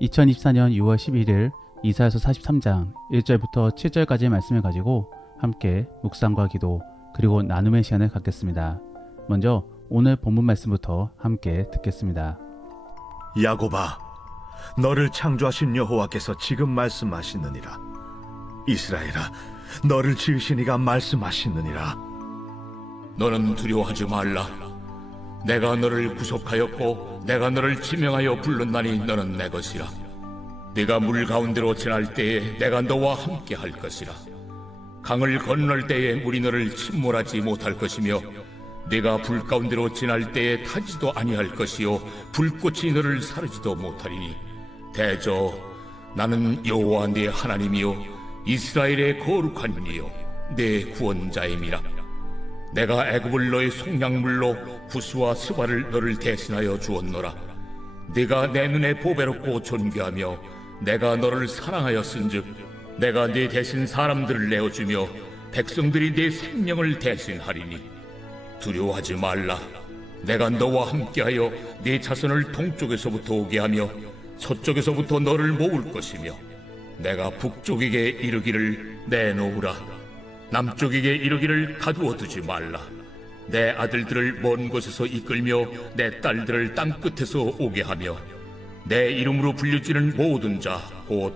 2024년 6월 11일 이사야서 43장 1절부터 7절까지의 말씀을 가지고 함께 묵상과 기도 그리고 나눔의 시간을 갖겠습니다. 먼저 오늘 본문 말씀부터 함께 듣겠습니다. 야곱아, 너를 창조하신 여호와께서 지금 말씀하시느니라. 이스라엘아, 너를 지으신 이가 말씀하시느니라. 너는 두려워하지 말라. 내가 너를 구속하였고 내가 너를 지명하여 불렀나니 너는 내 것이라. 네가 물 가운데로 지날 때에 내가 너와 함께 할 것이라. 강을 건널 때에 물이 너를 침몰하지 못할 것이며 네가 불 가운데로 지날 때에 타지도 아니할 것이요 불꽃이 너를 사르지도 못하리니 대저 나는 여호와 네 하나님이요 이스라엘의 거룩한 이요 내 구원자임이라. 내가 애굽을 너의 속량물로 구스와 스바를 너를 대신하여 주었노라. 네가 내 눈에 보배롭고 존귀하며 내가 너를 사랑하였은즉 내가 네 대신 사람들을 내어주며 백성들이 네 생명을 대신하리니 두려워하지 말라. 내가 너와 함께하여 네 자손을 동쪽에서부터 오게 하며 서쪽에서부터 너를 모을 것이며 내가 북쪽에게 이르기를 내놓으라. 남쪽에게 이르기를 가두어 두지 말라. 내 아들들을 먼 곳에서 이끌며 내 딸들을 땅 끝에서 오게 하며 내 이름으로 불려지는 모든 자 곧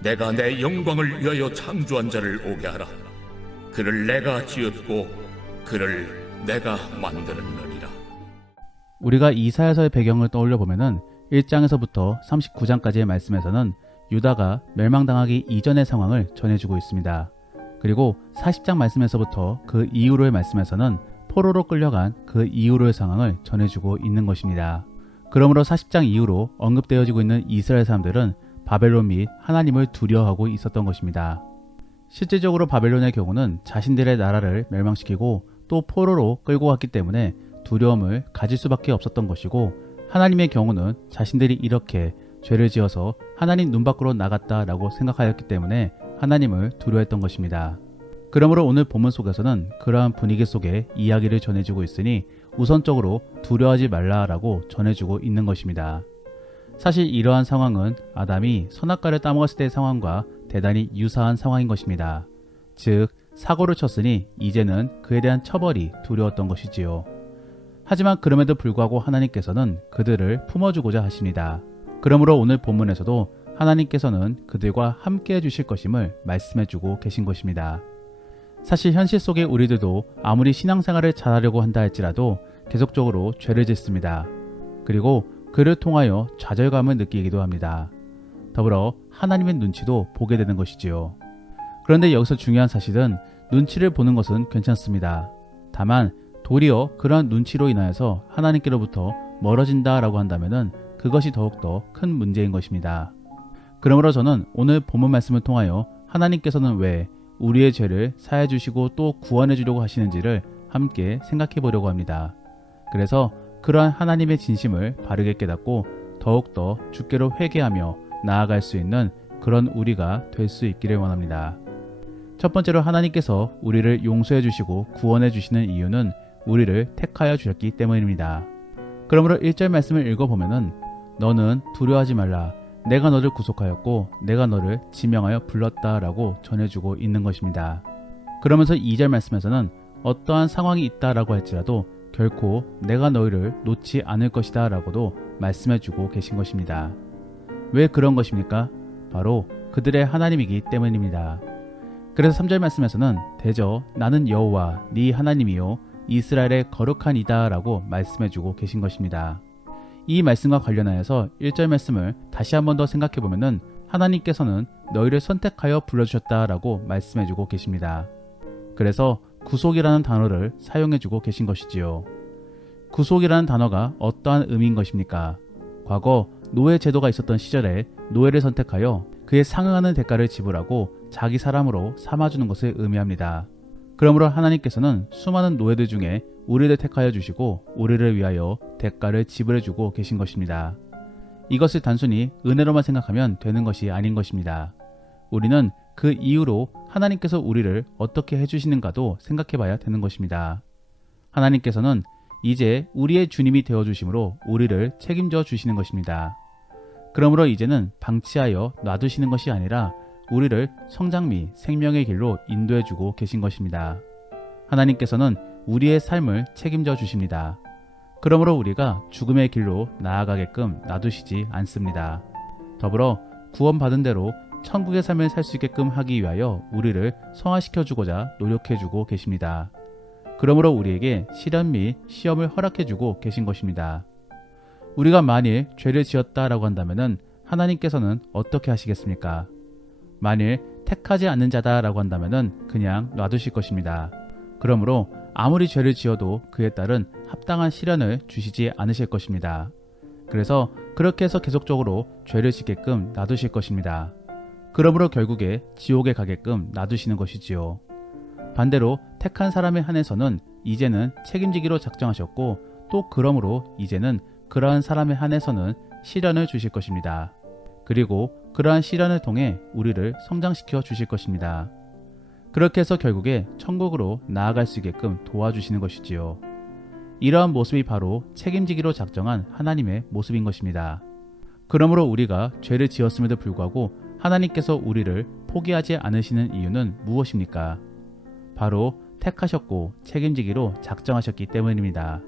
내가 내 영광을 위하여 창조한 자를 오게 하라. 그를 내가 지었고 그를 내가 만드느니라. 우리가 이사야서의 배경을 떠올려 보면은 1장에서부터 39장까지의 말씀에서는 유다가 멸망당하기 이전의 상황을 전해주고 있습니다. 그리고 40장 말씀에서부터 그 이후로의 말씀에서는 포로로 끌려간 그 이후로의 상황을 전해주고 있는 것입니다. 그러므로 40장 이후로 언급되어지고 있는 이스라엘 사람들은 바벨론 및 하나님을 두려워하고 있었던 것입니다. 실질적으로 바벨론의 경우는 자신들의 나라를 멸망시키고 또 포로로 끌고 갔기 때문에 두려움을 가질 수밖에 없었던 것이고, 하나님의 경우는 자신들이 이렇게 죄를 지어서 하나님 눈 밖으로 나갔다라고 생각하였기 때문에 하나님을 두려워했던 것입니다. 그러므로 오늘 본문 속에서는 그러한 분위기 속에 이야기를 전해주고 있으니 우선적으로 두려워하지 말라라고 전해주고 있는 것입니다. 사실 이러한 상황은 아담이 선악과를 따먹었을 때의 상황과 대단히 유사한 상황인 것입니다. 즉 사고를 쳤으니 이제는 그에 대한 처벌이 두려웠던 것이지요. 하지만 그럼에도 불구하고 하나님께서는 그들을 품어주고자 하십니다. 그러므로 오늘 본문에서도 하나님께서는 그들과 함께 해주실 것임을 말씀해주고 계신 것입니다. 사실 현실 속의 우리들도 아무리 신앙생활을 잘하려고 한다 할지라도 계속적으로 죄를 짓습니다. 그리고 그를 통하여 좌절감을 느끼기도 합니다. 더불어 하나님의 눈치도 보게 되는 것이지요. 그런데 여기서 중요한 사실은 눈치를 보는 것은 괜찮습니다. 다만 도리어 그러한 눈치로 인하여서 하나님께로부터 멀어진다라고 한다면 그것이 더욱더 큰 문제인 것입니다. 그러므로 저는 오늘 본문 말씀을 통하여 하나님께서는 왜 우리의 죄를 사해 주시고 또 구원해 주려고 하시는지를 함께 생각해 보려고 합니다. 그래서 그러한 하나님의 진심을 바르게 깨닫고 더욱더 주께로 회개하며 나아갈 수 있는 그런 우리가 될 수 있기를 원합니다. 첫 번째로 하나님께서 우리를 용서해 주시고 구원해 주시는 이유는 우리를 택하여 주셨기 때문입니다. 그러므로 1절 말씀을 읽어보면은 너는 두려워하지 말라. 내가 너를 구속하였고 내가 너를 지명하여 불렀다라고 전해주고 있는 것입니다. 그러면서 2절 말씀에서는 어떠한 상황이 있다라고 할지라도 결코 내가 너희를 놓지 않을 것이다 라고도 말씀해주고 계신 것입니다. 왜 그런 것입니까? 바로 그들의 하나님이기 때문입니다. 그래서 3절 말씀에서는 대저 나는 여호와 네 하나님이요 이스라엘의 거룩한 이다 라고 말씀해주고 계신 것입니다. 이 말씀과 관련하여서 1절 말씀을 다시 한 번 더 생각해보면 하나님께서는 너희를 선택하여 불러주셨다라고 말씀해주고 계십니다. 그래서 구속이라는 단어를 사용해주고 계신 것이지요. 구속이라는 단어가 어떠한 의미인 것입니까? 과거 노예 제도가 있었던 시절에 노예를 선택하여 그에 상응하는 대가를 지불하고 자기 사람으로 삼아주는 것을 의미합니다. 그러므로 하나님께서는 수많은 노예들 중에 우리를 택하여 주시고 우리를 위하여 대가를 지불해주고 계신 것입니다. 이것을 단순히 은혜로만 생각하면 되는 것이 아닌 것입니다. 우리는 그 이후로 하나님께서 우리를 어떻게 해주시는가도 생각해봐야 되는 것입니다. 하나님께서는 이제 우리의 주님이 되어주심으로 우리를 책임져 주시는 것입니다. 그러므로 이제는 방치하여 놔두시는 것이 아니라 우리를 성장 및 생명의 길로 인도해주고 계신 것입니다. 하나님께서는 우리의 삶을 책임져 주십니다. 그러므로 우리가 죽음의 길로 나아가게끔 놔두시지 않습니다. 더불어 구원받은 대로 천국의 삶을 살 수 있게끔 하기 위하여 우리를 성화시켜주고자 노력해주고 계십니다. 그러므로 우리에게 시련 및 시험을 허락해주고 계신 것입니다. 우리가 만일 죄를 지었다라고 한다면 하나님께서는 어떻게 하시겠습니까? 만일 택하지 않는 자다라고 한다면 그냥 놔두실 것입니다. 그러므로 아무리 죄를 지어도 그에 따른 합당한 시련을 주시지 않으실 것입니다. 그래서 그렇게 해서 계속적으로 죄를 짓게끔 놔두실 것입니다. 그러므로 결국에 지옥에 가게끔 놔두시는 것이지요. 반대로 택한 사람에 한해서는 이제는 책임지기로 작정하셨고 또 그러므로 이제는 그러한 사람에 한해서는 시련을 주실 것입니다. 그리고 그러한 시련을 통해 우리를 성장시켜 주실 것입니다. 그렇게 해서 결국에 천국으로 나아갈 수 있게끔 도와주시는 것이지요. 이러한 모습이 바로 책임지기로 작정한 하나님의 모습인 것입니다. 그러므로 우리가 죄를 지었음에도 불구하고 하나님께서 우리를 포기하지 않으시는 이유는 무엇입니까? 바로 택하셨고 책임지기로 작정하셨기 때문입니다.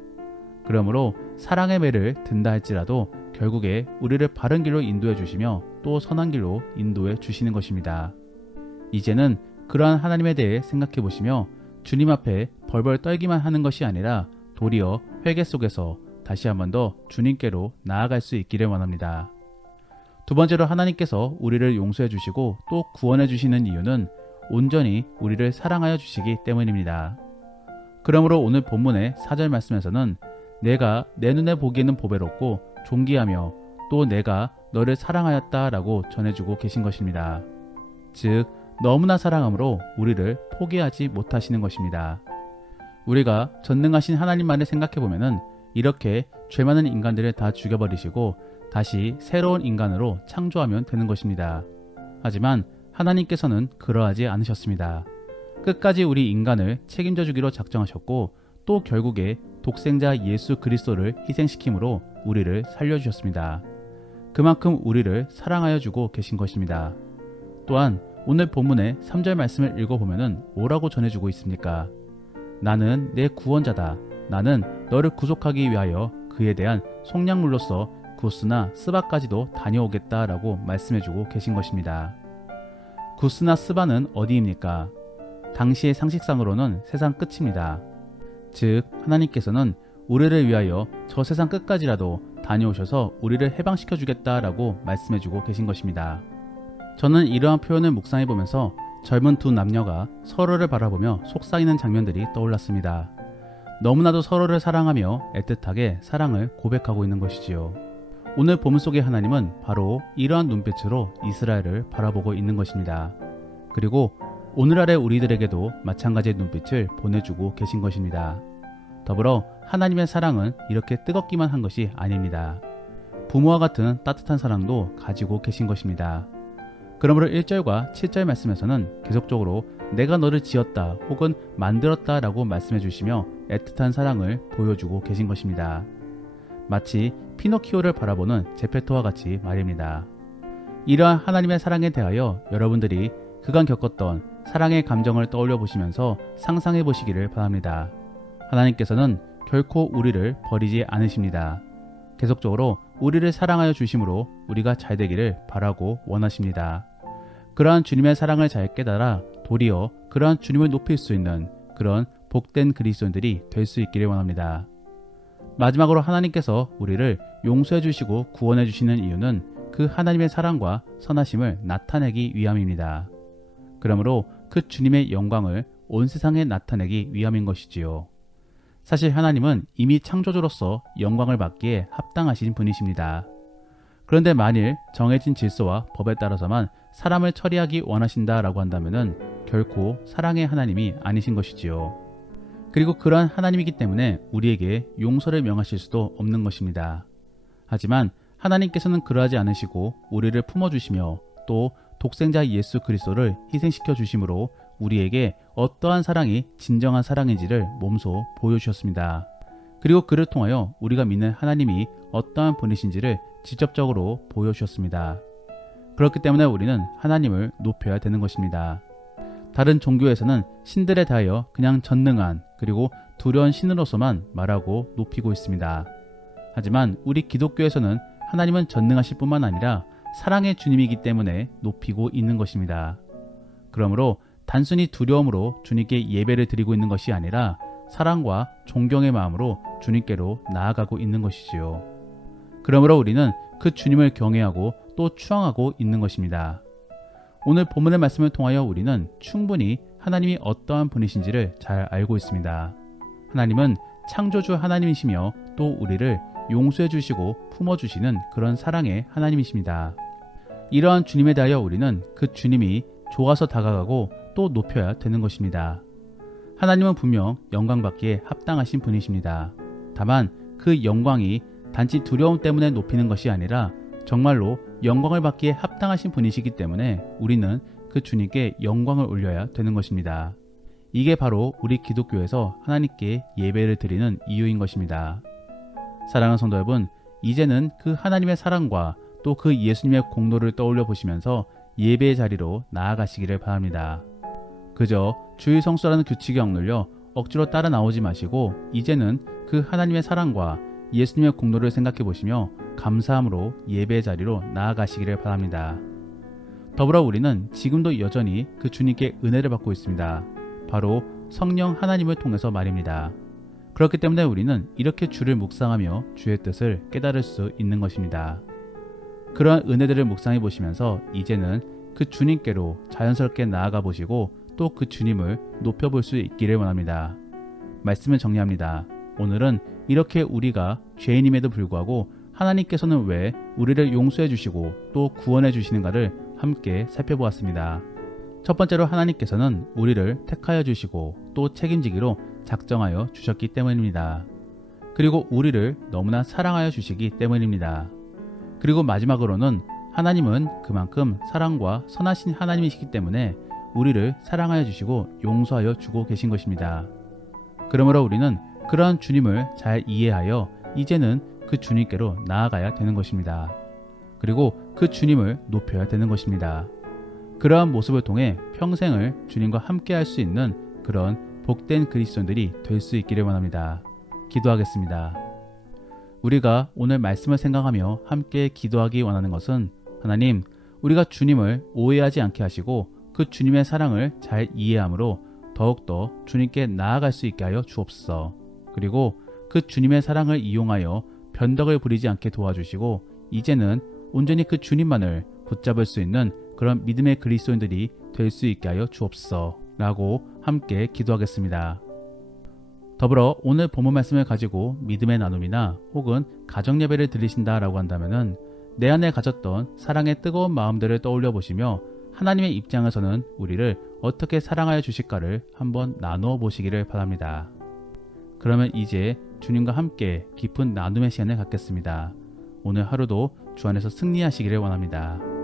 그러므로 사랑의 매를 든다 할지라도 결국에 우리를 바른 길로 인도해 주시며 또 선한 길로 인도해 주시는 것입니다. 이제는 그러한 하나님에 대해 생각해 보시며 주님 앞에 벌벌 떨기만 하는 것이 아니라 도리어 회개 속에서 다시 한 번 더 주님께로 나아갈 수 있기를 원합니다. 두 번째로 하나님께서 우리를 용서해 주시고 또 구원해 주시는 이유는 온전히 우리를 사랑하여 주시기 때문입니다. 그러므로 오늘 본문의 4절 말씀에서는 내가 내 눈에 보기에는 보배롭고 존귀하며 또 내가 너를 사랑하였다라고 전해주고 계신 것입니다. 즉 너무나 사랑함으로 우리를 포기하지 못하시는 것입니다. 우리가 전능하신 하나님만을 생각해보면 이렇게 죄 많은 인간들을 다 죽여버리시고 다시 새로운 인간으로 창조하면 되는 것입니다. 하지만 하나님께서는 그러하지 않으셨습니다. 끝까지 우리 인간을 책임져 주기로 작정하셨고 또 결국에 독생자 예수 그리스도를 희생시킴으로 우리를 살려주셨습니다. 그만큼 우리를 사랑하여 주고 계신 것입니다. 또한 오늘 본문의 3절 말씀을 읽어보면 뭐라고 전해주고 있습니까? 나는 내 구원자다. 나는 너를 구속하기 위하여 그에 대한 속량물로서 구스나 스바까지도 다녀오겠다라고 말씀해주고 계신 것입니다. 구스나 스바는 어디입니까? 당시의 상식상으로는 세상 끝입니다. 즉 하나님께서는 우리를 위하여 저 세상 끝까지라도 다녀오셔서 우리를 해방시켜 주겠다라고 말씀해주고 계신 것입니다. 저는 이러한 표현을 묵상해보면서 젊은 두 남녀가 서로를 바라보며 속삭이는 장면들이 떠올랐습니다. 너무나도 서로를 사랑하며 애틋하게 사랑을 고백하고 있는 것이지요. 오늘 본문 속의 하나님은 바로 이러한 눈빛으로 이스라엘을 바라보고 있는 것입니다. 그리고 오늘날의 우리들에게도 마찬가지의 눈빛을 보내주고 계신 것입니다. 더불어 하나님의 사랑은 이렇게 뜨겁기만 한 것이 아닙니다. 부모와 같은 따뜻한 사랑도 가지고 계신 것입니다. 그러므로 1절과 7절 말씀에서는 계속적으로 내가 너를 지었다 혹은 만들었다 라고 말씀해 주시며 애틋한 사랑을 보여주고 계신 것입니다. 마치 피노키오를 바라보는 제페토와 같이 말입니다. 이러한 하나님의 사랑에 대하여 여러분들이 그간 겪었던 사랑의 감정을 떠올려 보시면서 상상해 보시기를 바랍니다. 하나님께서는 결코 우리를 버리지 않으십니다. 계속적으로 우리를 사랑하여 주심으로 우리가 잘 되기를 바라고 원하십니다. 그러한 주님의 사랑을 잘 깨달아 도리어 그러한 주님을 높일 수 있는 그런 복된 그리스도인들이 될 수 있기를 원합니다. 마지막으로 하나님께서 우리를 용서해 주시고 구원해 주시는 이유는 그 하나님의 사랑과 선하심을 나타내기 위함입니다. 그러므로 그 주님의 영광을 온 세상에 나타내기 위함인 것이지요. 사실 하나님은 이미 창조주로서 영광을 받기에 합당하신 분이십니다. 그런데 만일 정해진 질서와 법에 따라서만 사람을 처리하기 원하신다라고 한다면 결코 사랑의 하나님이 아니신 것이지요. 그리고 그러한 하나님이기 때문에 우리에게 용서를 명하실 수도 없는 것입니다. 하지만 하나님께서는 그러하지 않으시고 우리를 품어주시며 또 독생자 예수 그리스도를 희생시켜 주심으로 우리에게 어떠한 사랑이 진정한 사랑인지를 몸소 보여주셨습니다. 그리고 그를 통하여 우리가 믿는 하나님이 어떠한 분이신지를 직접적으로 보여주셨습니다. 그렇기 때문에 우리는 하나님을 높여야 되는 것입니다. 다른 종교에서는 신들에 대하여 그냥 전능한 그리고 두려운 신으로서만 말하고 높이고 있습니다. 하지만 우리 기독교에서는 하나님은 전능하실 뿐만 아니라 사랑의 주님이기 때문에 높이고 있는 것입니다. 그러므로 단순히 두려움으로 주님께 예배를 드리고 있는 것이 아니라 사랑과 존경의 마음으로 주님께로 나아가고 있는 것이지요. 그러므로 우리는 그 주님을 경외하고 또 추앙하고 있는 것입니다. 오늘 본문의 말씀을 통하여 우리는 충분히 하나님이 어떠한 분이신지를 잘 알고 있습니다. 하나님은 창조주 하나님이시며 또 우리를 용서해 주시고 품어주시는 그런 사랑의 하나님이십니다. 이러한 주님에 대하여 우리는 그 주님이 좋아서 다가가고 또 높여야 되는 것입니다. 하나님은 분명 영광받기에 합당하신 분이십니다. 다만 그 영광이 단지 두려움 때문에 높이는 것이 아니라 정말로 영광을 받기에 합당하신 분이시기 때문에 우리는 그 주님께 영광을 올려야 되는 것입니다. 이게 바로 우리 기독교에서 하나님께 예배를 드리는 이유인 것입니다. 사랑하는 성도 여러분, 이제는 그 하나님의 사랑과 또 그 예수님의 공로를 떠올려 보시면서 예배의 자리로 나아가시기를 바랍니다. 그저 주일 성수라는 규칙에 억눌려 억지로 따라 나오지 마시고 이제는 그 하나님의 사랑과 예수님의 공로를 생각해 보시며 감사함으로 예배의 자리로 나아가시기를 바랍니다. 더불어 우리는 지금도 여전히 그 주님께 은혜를 받고 있습니다. 바로 성령 하나님을 통해서 말입니다. 그렇기 때문에 우리는 이렇게 주를 묵상하며 주의 뜻을 깨달을 수 있는 것입니다. 그러한 은혜들을 묵상해 보시면서 이제는 그 주님께로 자연스럽게 나아가 보시고 또 그 주님을 높여볼 수 있기를 원합니다. 말씀을 정리합니다. 오늘은 이렇게 우리가 죄인임에도 불구하고 하나님께서는 왜 우리를 용서해 주시고 또 구원해 주시는가를 함께 살펴보았습니다. 첫 번째로 하나님께서는 우리를 택하여 주시고 또 책임지기로 작정하여 주셨기 때문입니다. 그리고 우리를 너무나 사랑하여 주시기 때문입니다. 그리고 마지막으로는 하나님은 그만큼 사랑과 선하신 하나님이시기 때문에 우리를 사랑하여 주시고 용서하여 주고 계신 것입니다. 그러므로 우리는 그러한 주님을 잘 이해하여 이제는 그 주님께로 나아가야 되는 것입니다. 그리고 그 주님을 높여야 되는 것입니다. 그러한 모습을 통해 평생을 주님과 함께 할 수 있는 그런 복된 그리스도인들이 될 수 있기를 원합니다. 기도하겠습니다. 우리가 오늘 말씀을 생각하며 함께 기도하기 원하는 것은 하나님, 우리가 주님을 오해하지 않게 하시고 그 주님의 사랑을 잘 이해함으로 더욱더 주님께 나아갈 수 있게 하여 주옵소서. 그리고 그 주님의 사랑을 이용하여 변덕을 부리지 않게 도와주시고 이제는 온전히 그 주님만을 붙잡을 수 있는 그런 믿음의 그리스도인들이 될 수 있게 하여 주옵소서 라고 함께 기도하겠습니다. 더불어 오늘 본문 말씀을 가지고 믿음의 나눔이나 혹은 가정 예배를 드리신다 라고 한다면 내 안에 가졌던 사랑의 뜨거운 마음들을 떠올려 보시며 하나님의 입장에서는 우리를 어떻게 사랑하여 주실까를 한번 나누어 보시기를 바랍니다. 그러면 이제 주님과 함께 깊은 나눔의 시간을 갖겠습니다. 오늘 하루도 주 안에서 승리하시기를 원합니다.